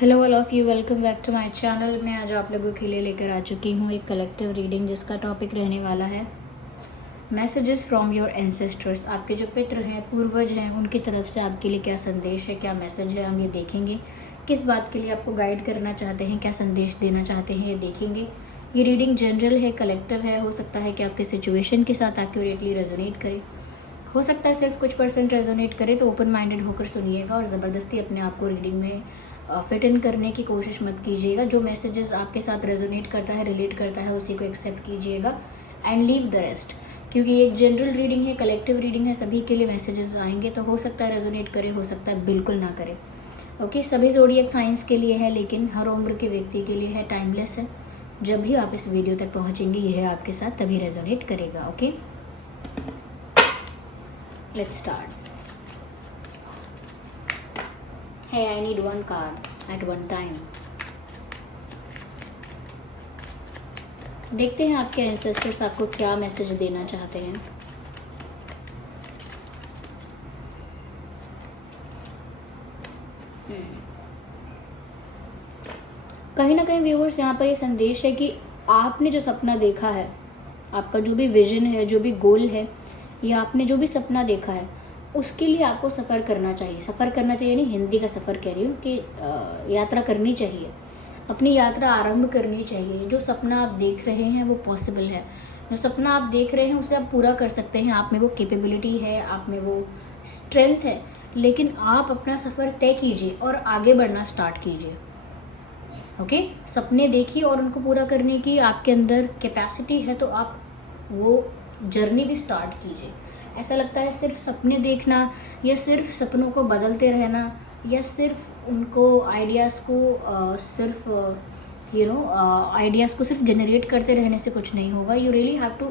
Hello all of you, welcome back to my channel. मैं आज आप लोगों के लिए लेकर आ चुकी हूँ एक कलेक्टिव रीडिंग जिसका टॉपिक रहने वाला है मैसेजेस फ्रॉम योर एंसेस्टर्स। आपके जो पितृ हैं, पूर्वज हैं, उनकी तरफ से आपके लिए क्या संदेश है, क्या मैसेज है, हम ये देखेंगे। किस बात के लिए आपको गाइड करना चाहते हैं, क्या संदेश देना चाहते हैं, ये देखेंगे। ये रीडिंग जनरल है, कलेक्टिव है। हो सकता है कि आपके सिचुएशन के साथ एक्यूरेटली रेजोनेट करे, हो सकता है सिर्फ कुछ परसेंट रेजोनेट करे। तो ओपन माइंडेड होकर सुनिएगा और ज़बरदस्ती अपने आप को रीडिंग में फिट इन करने की कोशिश मत कीजिएगा। जो मैसेजेस आपके साथ रेजोनेट करता है, रिलेट करता है, उसी को एक्सेप्ट कीजिएगा एंड लीव द रेस्ट। क्योंकि ये एक जनरल रीडिंग है, कलेक्टिव रीडिंग है, सभी के लिए मैसेजेस आएंगे। तो हो सकता है रेजोनेट करे, हो सकता है बिल्कुल ना करे। ओके, सभी ज़ोडिएक साइंस के लिए है, लेकिन हर उम्र के व्यक्ति के लिए है, टाइमलेस है। जब भी आप इस वीडियो तक पहुँचेंगे, यह आपके साथ तभी रेजोनेट करेगा। Okay, let's start. Hey, I need one card at one time. देखते हैं आपके एंसेस्टर्स आपको क्या मैसेज देना चाहते हैं। कहीं ना कहीं व्यूअर्स, यहाँ पर ये संदेश है कि आपने जो सपना देखा है, आपका जो भी विजन है, जो भी गोल है, या आपने जो भी सपना देखा है, उसके लिए आपको सफ़र करना चाहिए। सफ़र करना चाहिए नहीं, हिंदी का सफ़र कह रही हूँ कि यात्रा करनी चाहिए, अपनी यात्रा आरंभ करनी चाहिए। जो सपना आप देख रहे हैं वो पॉसिबल है। जो सपना आप देख रहे हैं उसे आप पूरा कर सकते हैं। आप में वो कैपेबिलिटी है, आप में वो स्ट्रेंथ है। लेकिन आप अपना सफ़र तय कीजिए और आगे बढ़ना स्टार्ट कीजिए। ओके, सपने देखिए और उनको पूरा करने की आपके अंदर कैपेसिटी है, तो आप वो जर्नी भी स्टार्ट कीजिए। ऐसा लगता है सिर्फ सपने देखना, या सिर्फ सपनों को बदलते रहना, या सिर्फ उनको आइडियाज़ को आइडियाज़ को सिर्फ जनरेट करते रहने से कुछ नहीं होगा। You really have to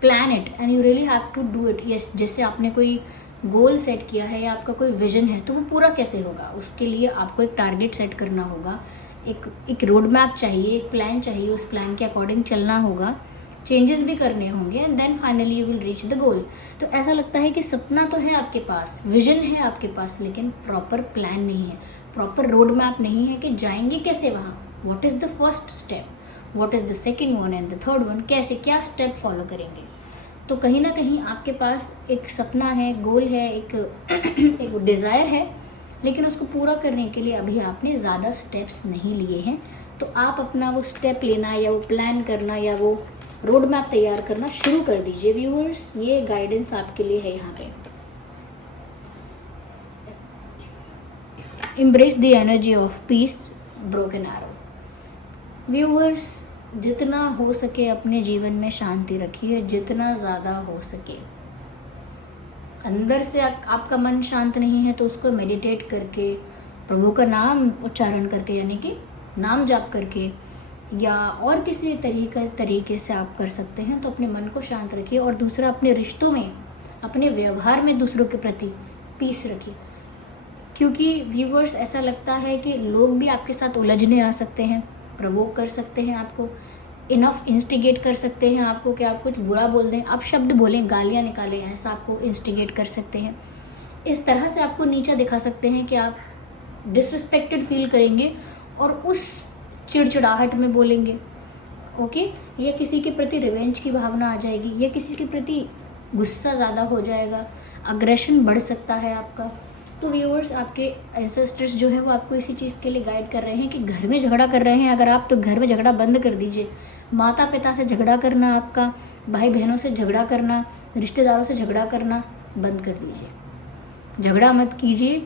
plan it and you really have to do it. Yes, जैसे आपने कोई गोल सेट किया है या आपका कोई विजन है, तो वो पूरा कैसे होगा, उसके लिए आपको एक टारगेट सेट करना होगा, एक रोड मैप चाहिए, एक प्लान चाहिए, उस प्लान के अकॉर्डिंग चलना होगा, चेंजेस भी करने होंगे, and then finally you will reach the goal. तो ऐसा लगता है कि सपना तो है आपके पास, विजन है आपके पास, लेकिन प्रॉपर प्लान नहीं है, प्रॉपर रोड मैप नहीं है कि जाएंगे कैसे वहाँ। What is the first step, what is the second one and the third one, कैसे क्या स्टेप फॉलो करेंगे। तो कहीं ना कहीं आपके पास एक सपना है, गोल है, एक डिज़ायर है, लेकिन उसको पूरा करने के लिए अभी आपने ज़्यादा स्टेप्स नहीं लिए हैं। तो आप अपना वो स्टेप लेना, या वो प्लान करना, या वो रोड मैप तैयार करना शुरू कर दीजिए। व्यूअर्स, ये गाइडेंस आपके लिए है यहाँ पे। Embrace the energy of peace, broken arrow. Viewers, जितना हो सके अपने जीवन में शांति रखिए, जितना ज़्यादा हो सके। अंदर से आपका मन शांत नहीं है तो उसको मेडिटेट करके, प्रभु का नाम उच्चारण करके, यानी कि नाम जाप करके, या और किसी तरीके से आप कर सकते हैं। तो अपने मन को शांत रखिए। और दूसरा, अपने रिश्तों में, अपने व्यवहार में दूसरों के प्रति पीस रखिए। क्योंकि व्यूअर्स, ऐसा लगता है कि लोग भी आपके साथ उलझने आ सकते हैं, प्रवोक कर सकते हैं आपको, इनफ इंस्टिगेट कर सकते हैं आपको कि आप कुछ बुरा बोल दें, आप शब्द बोलें, गालियाँ निकालें, ऐसा आपको इंस्टिगेट कर सकते हैं। इस तरह से आपको नीचा दिखा सकते हैं कि आप डिसरिस्पेक्टेड फील करेंगे और उस चिड़चिड़ाहट में बोलेंगे। ओके, या किसी के प्रति रिवेंज की भावना आ जाएगी, या किसी के प्रति गुस्सा ज़्यादा हो जाएगा, अग्रेशन बढ़ सकता है आपका। तो व्यूअर्स, आपके एंसेस्टर्स जो है वो आपको इसी चीज़ के लिए गाइड कर रहे हैं कि घर में झगड़ा कर रहे हैं अगर आप, तो घर में झगड़ा बंद कर दीजिए। माता पिता से झगड़ा करना, आपका भाई बहनों से झगड़ा करना, रिश्तेदारों से झगड़ा करना बंद कर दीजिए। झगड़ा मत कीजिए।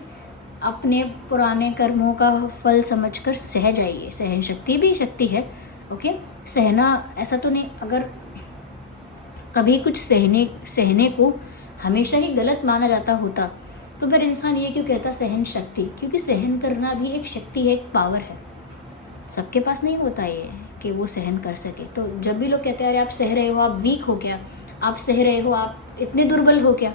अपने पुराने कर्मों का फल समझकर सह जाइए। सहन शक्ति भी शक्ति है। ओके, सहना ऐसा तो नहीं, अगर कभी कुछ सहने को हमेशा ही गलत माना जाता होता तो फिर इंसान ये क्यों कहता सहन शक्ति। क्योंकि सहन करना भी एक शक्ति है, एक पावर है। सबके पास नहीं होता ये कि वो सहन कर सके। तो जब भी लोग कहते हैं अरे आप सह रहे हो, आप वीक हो क्या, आप सह रहे हो, आप इतने दुर्बल हो क्या,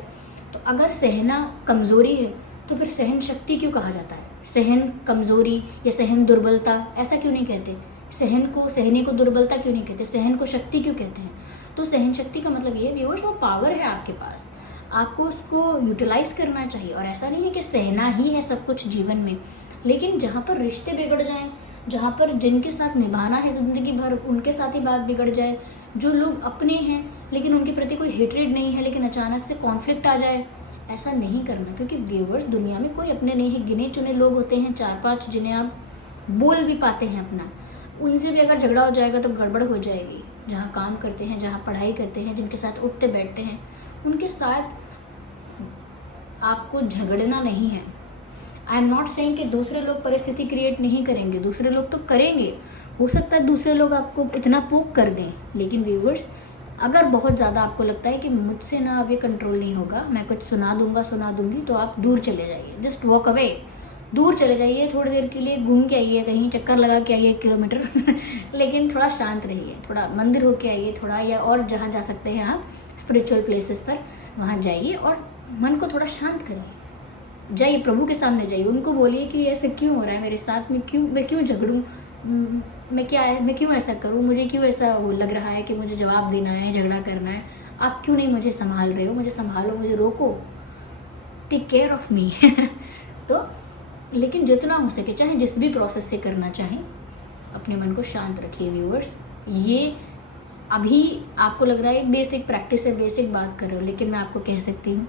तो अगर सहना कमज़ोरी है तो फिर सहन शक्ति क्यों कहा जाता है। सहन कमज़ोरी या सहन दुर्बलता ऐसा क्यों नहीं कहते। सहने को दुर्बलता क्यों नहीं कहते, सहन को शक्ति क्यों कहते हैं। तो सहन शक्ति का मतलब ये व्यूअर्स, वो पावर है आपके पास। आपको उसको यूटिलाइज़ करना चाहिए। और ऐसा नहीं है कि सहना ही है सब कुछ जीवन में, लेकिन जहाँ पर रिश्ते बिगड़ जाएं, जहाँ पर जिनके साथ निभाना है ज़िंदगी भर उनके साथ ही बात बिगड़ जाए, जो लोग अपने हैं लेकिन उनके प्रति कोई हेट्रेड नहीं है लेकिन अचानक से कॉन्फ्लिक्ट आ जाए, ऐसा नहीं करना। क्योंकि व्यूअर्स, दुनिया में कोई अपने नहीं है, गिने चुने लोग होते हैं, 4-5 जिन्हें आप बोल भी पाते हैं अपना, उनसे भी अगर झगड़ा हो जाएगा तो गड़बड़ हो जाएगी। जहाँ काम करते हैं, जहाँ पढ़ाई करते हैं, जिनके साथ उठते बैठते हैं, उनके साथ आपको झगड़ना नहीं है। आई एम नॉट सेइंग कि दूसरे लोग परिस्थिति क्रिएट नहीं करेंगे, दूसरे लोग तो करेंगे, हो सकता है दूसरे लोग आपको इतना पोक कर दें, लेकिन व्यूअर्स, अगर बहुत ज़्यादा आपको लगता है कि मुझसे ना अब ये कंट्रोल नहीं होगा, मैं कुछ सुना दूंगी, तो आप दूर चले जाइए, जस्ट वॉक अवे, दूर चले जाइए, थोड़ी देर के लिए घूम के आइए, कहीं चक्कर लगा के आइए 1 किलोमीटर लेकिन थोड़ा शांत रहिए, थोड़ा मंदिर होके आइए थोड़ा, या और जहाँ जा सकते हैं आप स्पिरिचुअल प्लेसेस पर, वहाँ जाइए और मन को थोड़ा शांत करिए। जाइए, प्रभु के सामने जाइए, उनको बोलिए कि ऐसे क्यों हो रहा है मेरे साथ में, मैं क्यों झगड़ूँ, मैं क्यों ऐसा करूँ, मुझे क्यों ऐसा वो लग रहा है कि मुझे जवाब देना है, झगड़ा करना है, आप क्यों नहीं मुझे संभाल रहे हो, मुझे संभालो, मुझे रोको, टेक केयर ऑफ मी तो लेकिन जितना हो सके, चाहे जिस भी प्रोसेस से करना चाहें, अपने मन को शांत रखिए व्यूअर्स। ये अभी आपको लग रहा है बेसिक प्रैक्टिस है, बेसिक बात कर रहे हो, लेकिन मैं आपको कह सकती हूँ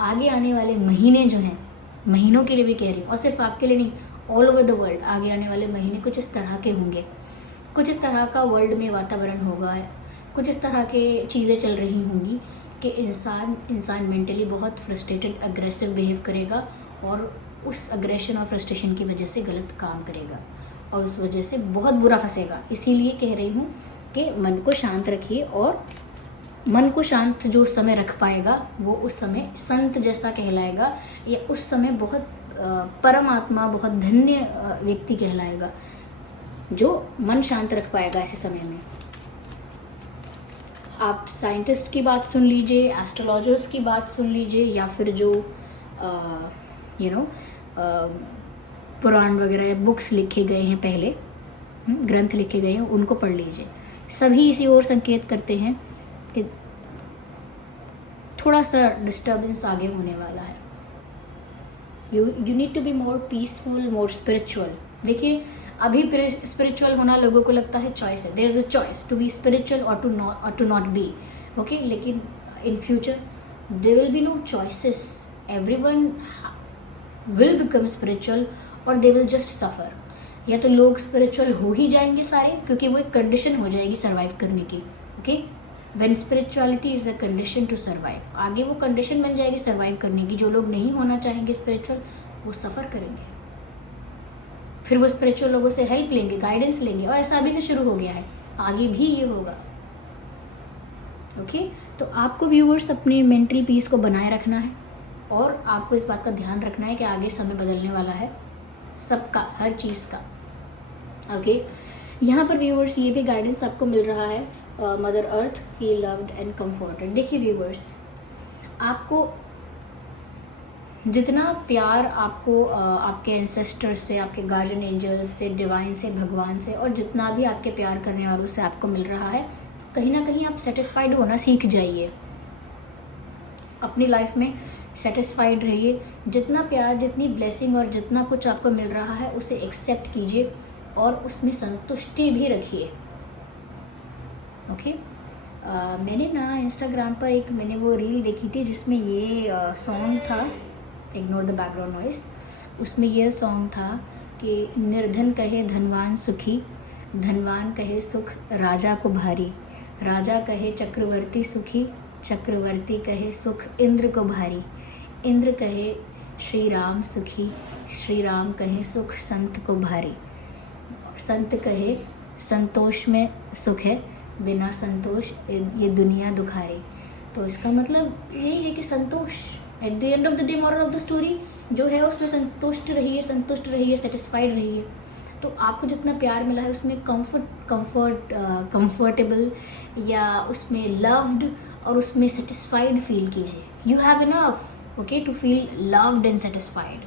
आगे आने वाले महीने जो हैं, महीनों के लिए भी कह रही हूँ, और सिर्फ आपके लिए नहीं, ऑल ओवर द वर्ल्ड आगे आने वाले महीने कुछ इस तरह के होंगे, कुछ इस तरह का वर्ल्ड में वातावरण होगा, कुछ इस तरह के चीज़ें चल रही होंगी कि इंसान मेंटली बहुत फ्रस्ट्रेटेड, अग्रेसिव बिहेव करेगा और उस अग्रेशन और फ्रस्ट्रेशन की वजह से गलत काम करेगा और उस वजह से बहुत बुरा फंसेगा। इसीलिए कह रही हूँ कि मन को शांत रखिए, और मन को शांत जो समय रख पाएगा वो उस समय संत जैसा कहलाएगा, या उस समय बहुत परमात्मा, बहुत धन्य व्यक्ति कहलाएगा जो मन शांत रख पाएगा ऐसे समय में। आप साइंटिस्ट की बात सुन लीजिए, एस्ट्रोलॉजर्स की बात सुन लीजिए, या फिर जो पुराण वगैरह बुक्स लिखे गए हैं, पहले ग्रंथ लिखे गए हैं, उनको पढ़ लीजिए। सभी इसी ओर संकेत करते हैं कि थोड़ा सा डिस्टर्बेंस आगे होने वाला है। You need to be more peaceful, more spiritual. देखिए, अभी स्पिरिचुअल होना लोगों को लगता है चॉइस है, there is a choice to be spiritual और टू नॉट बी, ओके। लेकिन in future there will be no choices, everyone will become spiritual और दे विल जस्ट सफ़र। या तो लोग स्पिरिचुअल हो ही जाएंगे सारे, क्योंकि वो एक कंडीशन हो जाएगी सर्वाइव करने की, okay. When spirituality is a condition to survive, आगे वो कंडीशन बन जाएगी सर्वाइव करने की। जो लोग नहीं होना चाहेंगे स्पिरिचुअल, वो सफ़र करेंगे, फिर वो स्पिरिचुअल लोगों से हेल्प लेंगे, गाइडेंस लेंगे, और ऐसा अभी से शुरू हो गया है, आगे भी ये होगा, ओके। तो आपको व्यूअर्स अपने मेंटल पीस को बनाए रखना है, और आपको इस बात का ध्यान रखना है कि आगे समय बदलने वाला है सबका, हर चीज़ का, ओके। यहाँ पर व्यूअर्स ये भी गाइडेंस आपको मिल रहा है, mother earth feel loved and comforted. देखिए व्यूअर्स, आपको जितना प्यार आपको आपके एंसेस्टर्स से, आपके गार्जियन एंजल्स से, डिवाइन से, भगवान से, और जितना भी आपके प्यार करने वालों से आपको मिल रहा है, कहीं ना कहीं आप सेटिस्फाइड होना सीख जाइए। अपनी लाइफ में सेटिस्फाइड रहिए, जितना प्यार, जितनी ब्लेसिंग और जितना कुछ आपको मिल रहा है उसे एक्सेप्ट कीजिए और उसमें संतुष्टि भी रखिए, ओके। मैंने ना इंस्टाग्राम पर मैंने वो रील देखी थी जिसमें ये सॉन्ग था, इग्नोर द बैकग्राउंड नॉइस। उसमें ये सॉन्ग था कि निर्धन कहे धनवान सुखी, धनवान कहे सुख राजा को भारी, राजा कहे चक्रवर्ती सुखी, चक्रवर्ती कहे सुख इंद्र को भारी, इंद्र कहे श्री राम सुखी, श्री राम कहे सुख संत को भारी, संत कहे संतोष में सुख है, बिना संतोष ये दुनिया दुखारी। तो इसका मतलब यही है कि Santosh, at the end of the day moral of the story जो है उसमें संतुष्ट रहिए, सेटिस्फाइड रहिए। तो आपको जितना प्यार मिला है उसमें कंफर्टेबल या उसमें लव्ड और उसमें सेटिस्फाइड फील कीजिए। You have enough, okay, to feel loved and satisfied.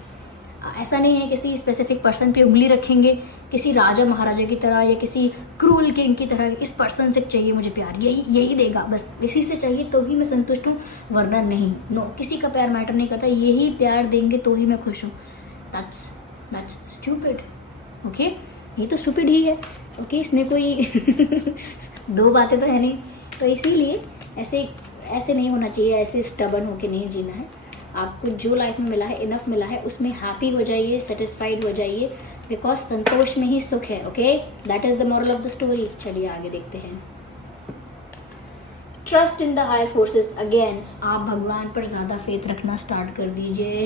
ऐसा नहीं है किसी स्पेसिफिक पर्सन पे उंगली रखेंगे किसी राजा महाराजा की तरह या किसी क्रूल किंग की तरह, इस पर्सन से चाहिए मुझे प्यार, यही यही देगा, बस इसी से चाहिए तो ही मैं संतुष्ट हूँ, वरना नहीं। नो, किसी का प्यार मैटर नहीं करता, यही प्यार देंगे तो ही मैं खुश हूँ। That's stupid. ओके, ये तो स्टूपिड ही है। ओके, इसमें कोई दो बातें तो है नहीं। तो इसीलिए ऐसे नहीं होना चाहिए, ऐसे स्टबर्न होके नहीं जीना है। आपको जो लाइफ में मिला है, इनफ मिला है, उसमें हैप्पी हो जाइए, सेटिस्फाइड हो जाइए, बिकॉज संतोष में ही सुख है। Okay, that is the moral of the story. चलिए आगे देखते हैं। Trust in the higher forces. Again, आप भगवान पर ज़्यादा फेथ रखना स्टार्ट कर दीजिए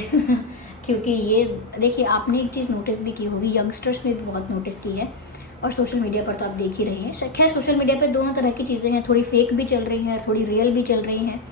क्योंकि ये देखिए, आपने एक चीज़ नोटिस भी की होगी, यंगस्टर्स में भी बहुत नोटिस की है, और सोशल मीडिया पर तो आप देख ही रहे हैं। खैर, सोशल मीडिया पर दोनों तरह की चीज़ें हैं, थोड़ी फेक भी चल रही हैं, थोड़ी रियल भी चल रही हैं।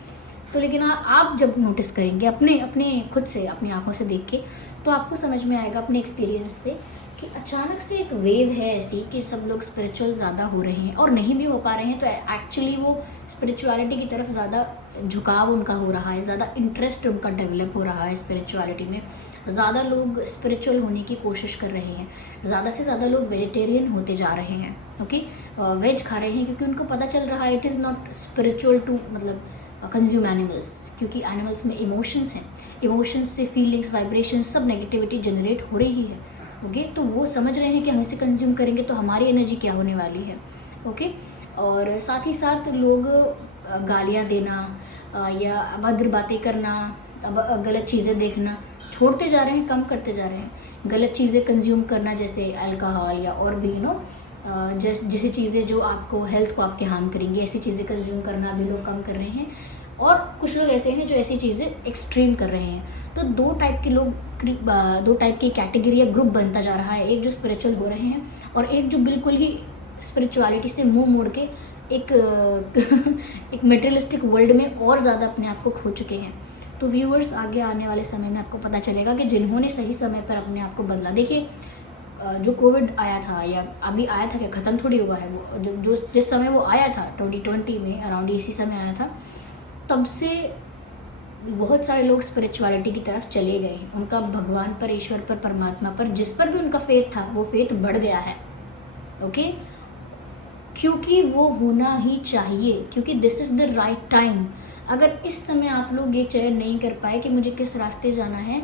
तो लेकिन आप जब नोटिस करेंगे अपने खुद से, अपनी आंखों से देख के, तो आपको समझ में आएगा अपने एक्सपीरियंस से कि अचानक से एक वेव है ऐसी कि सब लोग स्पिरिचुअल ज़्यादा हो रहे हैं, और नहीं भी हो पा रहे हैं तो एक्चुअली वो स्पिरिचुअलिटी की तरफ ज़्यादा झुकाव उनका हो रहा है, ज़्यादा इंटरेस्ट उनका डेवलप हो रहा है स्पिरिचुअलिटी में। ज़्यादा लोग स्पिरिचुअल होने की कोशिश कर रहे हैं, ज़्यादा से ज़्यादा लोग वेजिटेरियन होते जा रहे हैं। ओके, वेज खा रहे हैं क्योंकि उनको पता चल रहा है it is not spiritual to मतलब कंज्यूम एनिमल्स, क्योंकि एनिमल्स में इमोशंस हैं, इमोशंस से फीलिंग्स, वाइब्रेशंस, सब नेगेटिविटी जनरेट हो रही है। ओके, तो वो समझ रहे हैं कि हम इसे कंज्यूम करेंगे तो हमारी एनर्जी क्या होने वाली है। ओके, और साथ ही साथ लोग गालियाँ देना या अभद्र बातें करना, गलत चीज़ें देखना छोड़ते जा रहे हैं, कम करते जा रहे हैं। गलत चीज़ें कंज्यूम करना जैसे अल्कोहल या और भी जैसी चीज़ें जो आपको हेल्थ को आपके हार्म करेंगी, ऐसी चीज़ें कंज्यूम करना भी लोग कम कर रहे हैं। और कुछ लोग ऐसे हैं जो ऐसी चीज़ें एक्सट्रीम कर रहे हैं। तो दो टाइप की कैटेगरी या ग्रुप बनता जा रहा है, एक जो स्पिरिचुअल हो रहे हैं और एक जो बिल्कुल ही स्पिरिचुअलिटी से मुंह मोड़ के एक एक मटेरियलिस्टिक वर्ल्ड में और ज़्यादा अपने आप को खो चुके हैं। तो व्यूअर्स, आगे आने वाले समय में आपको पता चलेगा कि जिन्होंने सही समय पर अपने आप को बदला, देखिए जो कोविड आया था या अभी आया था, क्या ख़त्म थोड़ी हुआ है वो, जो जिस समय वो आया था 2020 में अराउंड इसी समय आया था, तब से बहुत सारे लोग स्पिरिचुअलिटी की तरफ चले गए हैं। उनका भगवान पर, ईश्वर पर, परमात्मा पर, जिस पर भी उनका फेथ था वो फेथ बढ़ गया है। ओके, क्योंकि वो होना ही चाहिए, क्योंकि this is the right time. अगर इस समय आप लोग ये चयन नहीं कर पाए कि मुझे किस रास्ते जाना है,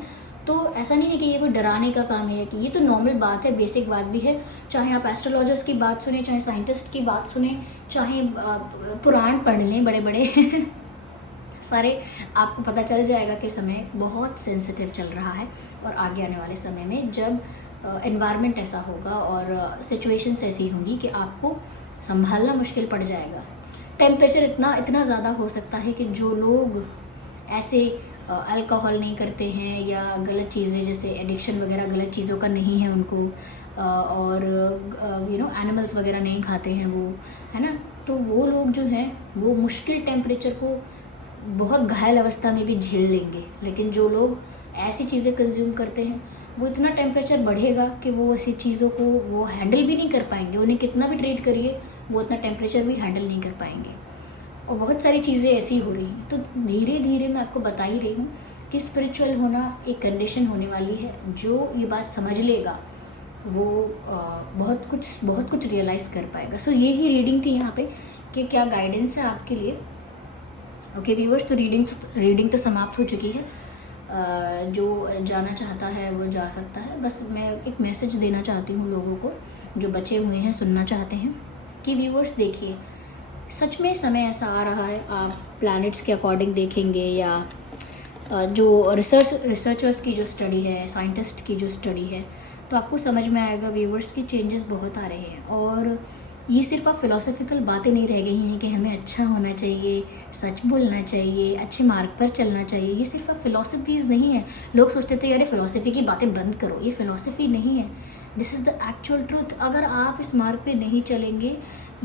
तो ऐसा नहीं है कि ये कोई डराने का काम है, कि ये तो नॉर्मल बात है, बेसिक बात भी है। चाहे आप एस्ट्रोलॉजर्स की बात सुने, चाहे साइंटिस्ट की बात सुने, चाहे पुराण पढ़ लें बड़े बड़े सारे, आपको पता चल जाएगा कि समय बहुत सेंसिटिव चल रहा है। और आगे आने वाले समय में जब एनवायरनमेंट ऐसा होगा और सिचुएशंस ऐसी होंगी कि आपको संभालना मुश्किल पड़ जाएगा। टेम्परेचर इतना ज़्यादा हो सकता है कि जो लोग ऐसे अल्कोहल नहीं करते हैं या गलत चीज़ें जैसे एडिक्शन वगैरह गलत चीज़ों का नहीं है उनको, और एनिमल्स वगैरह नहीं खाते हैं वो, है ना, तो वो लोग जो हैं वो मुश्किल टेम्परेचर को बहुत घायल अवस्था में भी झेल लेंगे। लेकिन जो लोग ऐसी चीज़ें कंज्यूम करते हैं, वो इतना टेम्परेचर बढ़ेगा कि वो ऐसी चीज़ों को वो हैंडल भी नहीं कर पाएंगे। उन्हें कितना भी ट्रीट करिए, वो इतना टेम्परेचर भी हैंडल नहीं कर पाएंगे। और बहुत सारी चीज़ें ऐसी हो रही हैं। तो धीरे धीरे मैं आपको बता ही रही हूँ कि स्पिरिचुअल होना एक कंडीशन होने वाली है। जो ये बात समझ लेगा वो बहुत कुछ रियलाइज़ कर पाएगा। सो ये ही रीडिंग थी यहाँ पे कि क्या गाइडेंस है आपके लिए। ओके व्यूअर्स, तो रीडिंग तो समाप्त हो चुकी है। जो जाना चाहता है वो जा सकता है। बस मैं एक मैसेज देना चाहती हूँ लोगों को जो बचे हुए हैं, सुनना चाहते हैं, कि व्यूअर्स देखिए, सच में समय ऐसा आ रहा है, आप प्लैनेट्स के अकॉर्डिंग देखेंगे या जो रिसर्चर्स की जो स्टडी है, साइंटिस्ट की जो स्टडी है, तो आपको समझ में आएगा व्यूअर्स की चेंजेस बहुत आ रहे हैं। और ये सिर्फ आप फिलोसफिकल बातें नहीं रह गई हैं कि हमें अच्छा होना चाहिए, सच बोलना चाहिए, अच्छे मार्ग पर चलना चाहिए। ये सिर्फ आप फिलोसफीज़ नहीं है। लोग सोचते थे अरे फिलोसफी की बातें बंद करो, ये फिलोसफी नहीं है, this is the actual truth. अगर आप इस मार्ग पे नहीं चलेंगे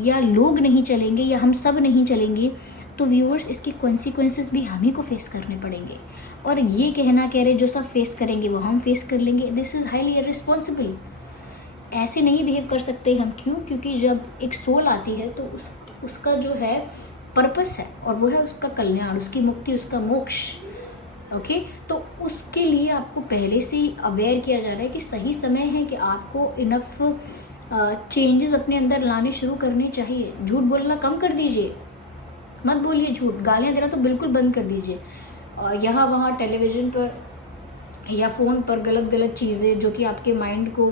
या लोग नहीं चलेंगे या हम सब नहीं चलेंगे, तो व्यूअर्स इसके कॉन्सिक्वेंसेस भी हम ही को फेस करने पड़ेंगे। और ये कहना कह रहे जो सब फेस करेंगे वो हम फेस कर लेंगे, दिस इज़ हाईली इररिस्पॉन्सिबल। ऐसे नहीं बिहेव कर सकते हम। क्यों? क्योंकि जब एक सोल आती है तो उसका जो है पर्पस है, और वो है उसका कल्याण, उसकी मुक्ति, उसका मोक्ष। ओके। तो उसके लिए आपको पहले से ही अवेयर किया जा रहा है कि सही समय है कि आपको इनफ चेंजेस अपने अंदर लाने शुरू करने चाहिए। झूठ बोलना कम कर दीजिए, मत बोलिए झूठ, गालियाँ देना तो बिल्कुल बंद कर दीजिए। यहाँ वहाँ टेलीविज़न पर या फ़ोन पर गलत गलत चीज़ें जो कि आपके माइंड को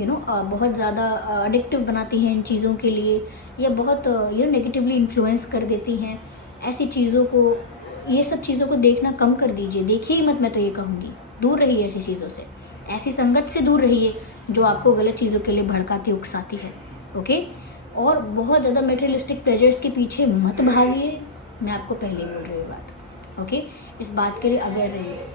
बहुत ज़्यादा एडिक्टिव बनाती हैं इन चीज़ों के लिए, या बहुत नेगेटिवली इन्फ्लुएंस कर देती हैं, ऐसी चीज़ों को, ये सब चीज़ों को देखना कम कर दीजिए। देखिए ही मत, मैं तो ये कहूँगी, दूर रहिए ऐसी चीज़ों से, ऐसी संगत से दूर रहिए जो आपको गलत चीज़ों के लिए भड़काती उकसाती है। ओके। और बहुत ज़्यादा मटेरियलिस्टिक प्लेजर्स के पीछे मत भागिए, मैं आपको पहले ही बोल रही हूँ बात। ओके। इस बात के लिए अवेयर रहिए।